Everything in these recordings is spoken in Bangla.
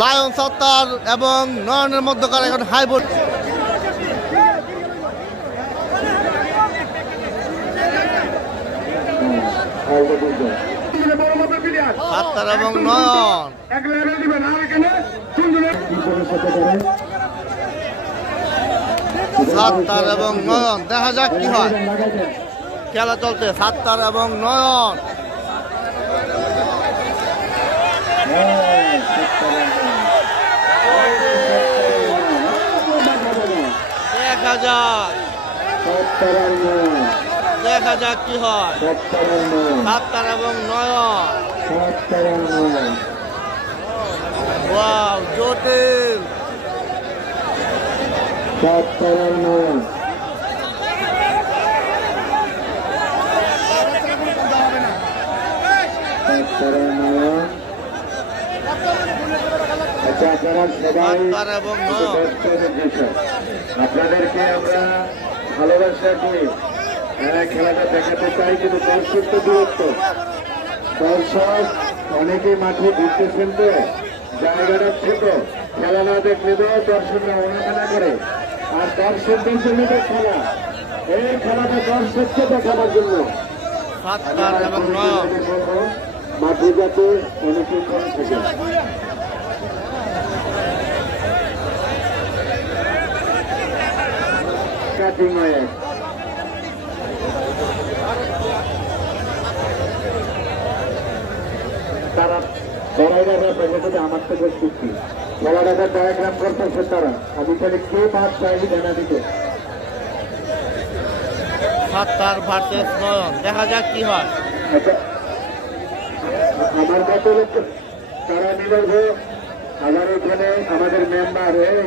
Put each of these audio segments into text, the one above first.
লায়ন সত্তার এবং নয়নের মধ্যকার এখন হাইবোর্ড। সাত্তার এবং নয়ন। সাত্তার এবং নয়ন, দেখা যাক কি হয়। খেলা চলছে, সাত্তার এবং নয়ন। দেখা যাক দেখা যাক কি হয়। সাত্তার এবং নয়ন। ওয়াও জটিল। আচ্ছা আপনারা সবাই। আপনাদেরকে আমরা ভালোবাসা করি হ্যাঁ খেলাটা দেখাতে চাই কিন্তু দর্শক তো দূরত্ব। দর্শক অনেকেই মাঠে ঘুরতেছেন তো জায়গাটা ছোট খেলা না দেখলে তো দর্শকরা অনাখানা করে। আর দর্শকদের জন্য তো খেলা। এই খেলাটা দর্শককে দেখাবার জন্য। মাঠে যাতে অনেকে কম থাকে। হয়ে তারা বড়াইরা পেলে আমার থেকে শিখছি বড়াইরা ডায়াগ্রাম করতেছে তারা। আমি তাহলে কে মাঠ চাইবি জানা দিতে সাত্তার ভার্সেস নয়ন দেখা যাক কি হয়। আচ্ছা। আমার কত লোক তারা নির্ভর আমাদের মেম্বার এই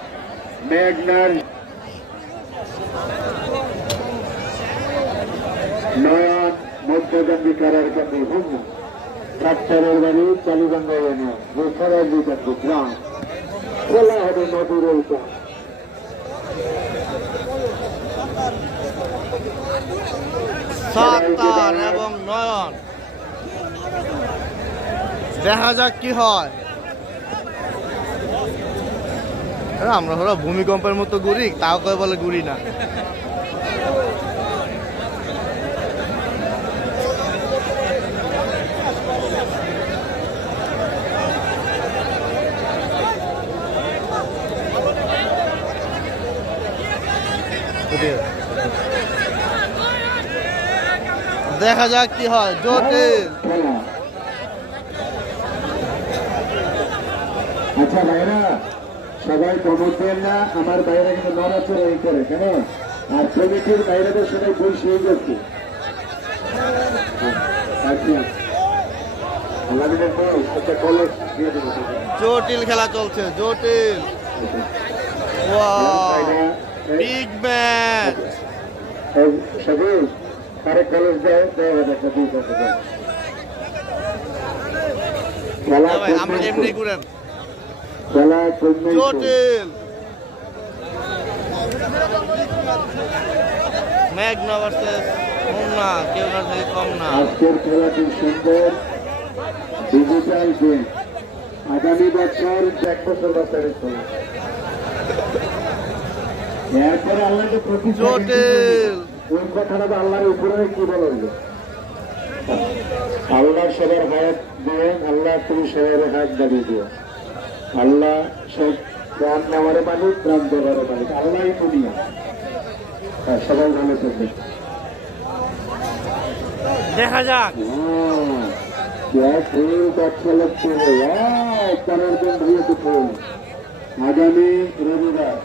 মেঘনার নয়ন মধ্যগান্ধী কারার কাছে হুম ট্রাক্টরের বাড়ি চালিবাঙ্গা ইউনিয়ন গোসারার বিকাশে গ্রাম খেলা হবে নদীর এবং নয়ন দেখা যাক কি হয় আরে আমরা হলো ভূমিকম্পের মতো ঘুরি, তাও কয় বলে ঘুরি না। দেখা যাক কি হয়, জটিল। আচ্ছা ভাইরা সবাই কমতেন না আমার বাইরে কিন্তু নড়াচড়াই করে কেন? আর কমিটির বাইরেদের সবাই বসে গেছে দেবো। জটিল খেলা চলছে জটিল। Big match. সবুজ তারে কলেজ দেয় দেওয়া হবে একটা দুই খেলা আমরা কমে এমনি ঘুরেন খেলা জটিল। মেঘনা ভার্সেস হোমনা কেউ না থেকে কম না। আজকের খেলাটি সুন্দর ডিজিটাল গেম আগামী বছর এক এরপরে আল্লাহকে জটিল। ওই কথাটা আল্লাহর উপরে কি বলা হলো আল্লাহ সবার হায়াত দিয়ে আল্লাহ তুমি সবার হাত দাঁড়িয়ে দিও। আল্লাহ সব প্রাণ নেওয়ার মালিক প্রাণ দেওয়ার মালিক। আল্লাহই দুনিয়া। হ্যাঁ, সবাই ভালো থাকবে দেখা যাক। আগামী রবিবার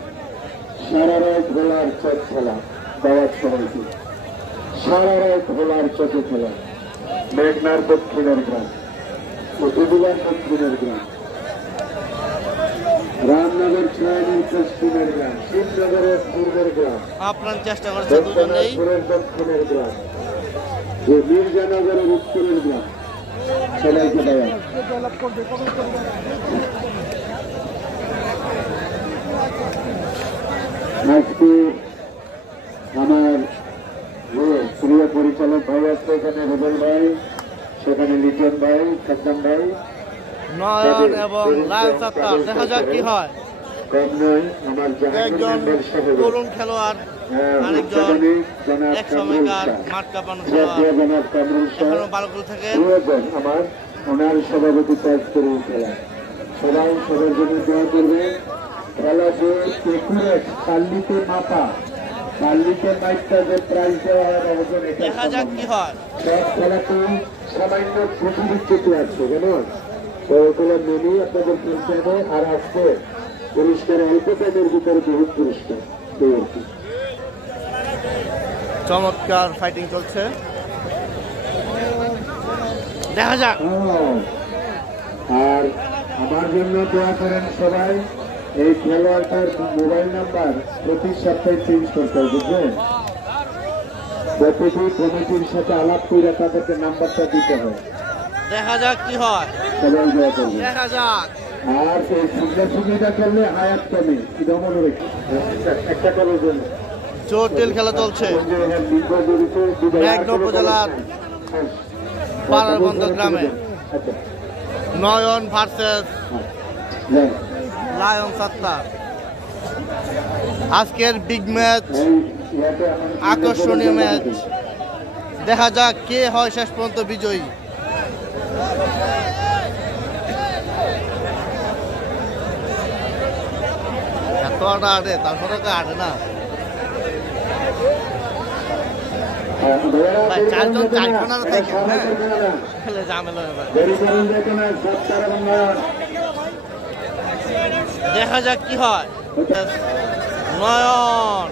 সারা রাত ভোলার চট খেলা। দাওয়াত সবাইকে সারা রাত ভোলার চটে খেলা। মেঘনার দক্ষিণের গ্রাম। উপজেলার দক্ষিণের গ্রাম। আপনার চেষ্টা করছে দুজনেই দক্ষিণাপুরের দক্ষিণের গ্রাম যে মির্জানগরের উত্তরের গ্রাম। সবাইকে দেওয়া আজকে আমার প্রিয় পরিচালক ভাই আছে এখানে রুবেল ভাই সেখানে লিটন ভাই সাদ্দাম ভাই। নয়ন এবং লাল দেখা যাক কি হয়। একজন তরুণ খেলোয়াড় হ্যাঁ, আরেকজন এক সময়কার মাঠ কাঁপানো খেলোয়াড়? জনাব কামরুল শাহ। এখনও বালকুল থেকে প্রিয়জন আমার ওনার সভাপতিত্ব করে খেলা। সবাই সবার জন্য দোয়া করবে। খেলা যে একুরেট কাল্লিতে মাপা। কাল্লিতে মাইকটা যে প্রাইজ দেওয়া হয় অবশ্যই এটা দেখা যাক কি হয়। সব খেলাতে সামান্য প্রতিযোগিতা আছে কেমন তো ওগুলো মেনেই আপনাদের খেলতে হবে। আর আজকে পুরস্কার অল্প টাইমের ভিতরে বহুত পুরস্কার। চমৎকার ফাইটিং চলছে। দেখা যাক। ও, আর আমার জন্য দোয়া করেন সবাই এই খেলোয়াড়টার মোবাইল নাম্বার প্রতি সপ্তাহে চেঞ্জ করতে হবে বুঝলেন? প্রতিটি কমিটির সাথে আলাপ করে তাদেরকে নাম্বারটা দিতে হয় দেখা যাক কি হয়। সবাই দোয়া করবেন। দেখা যাক। আর এই সুবিধা সুবিধা করলে হায়াত কমে মনে রেখে। একটা করার জন্য জটিল খেলা চলছে। উপজেলার পাড়ারবন্দ গ্রামে। আচ্ছা। নয়ন ভার্সেস। লায়ন সত্তার আজকের বিগ ম্যাচ। আকর্ষণীয় ম্যাচ। দেখা যাক কে হয় শেষ পর্যন্ত বিজয়ী। এত আটা আটে তারপরে তো আটে না চারজন থাকে, হ্যাঁ। ঝামেলা। দেখা যাক কি হয় নয়ন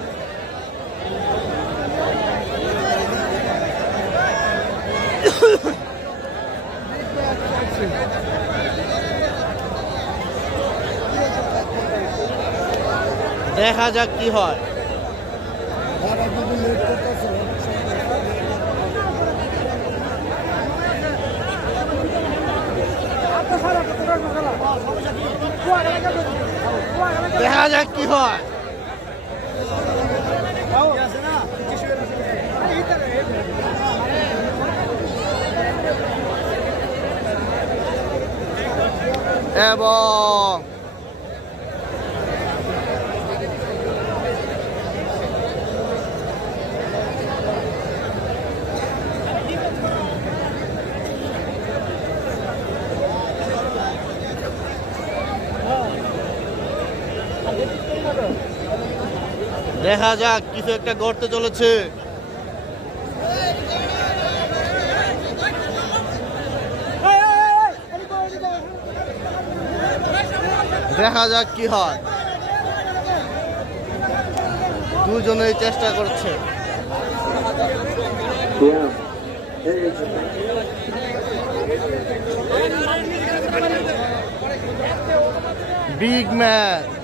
দেখা যাক কি হয়। দেখা যাক কি হয়। এবং দেখা যাক, কিছু একটা গড়তে চলেছে। দেখা যাক কি হয়। দুজনেই চেষ্টা করছে। বিগ ম্যাচ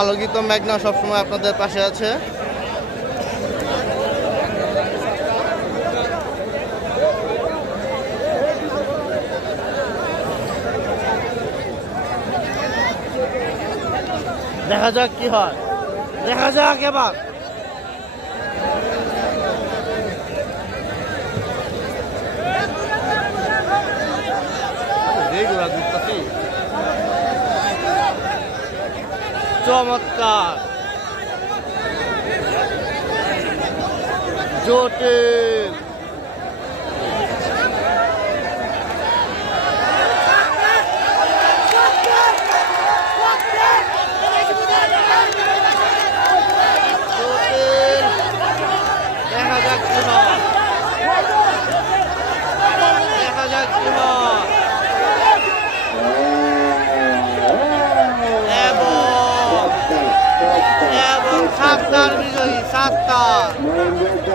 আলোকিত মেঘনা সবসময় আপনাদের পাশে আছে। দেখা যাক কি হয়। দেখা যাক এবার। চমৎকার। জটিল। দেখা যাচ্ছে না দেখা যাচ্ছে না এবং সাতটার বিজয়ী সাতটা মহেন্দ্র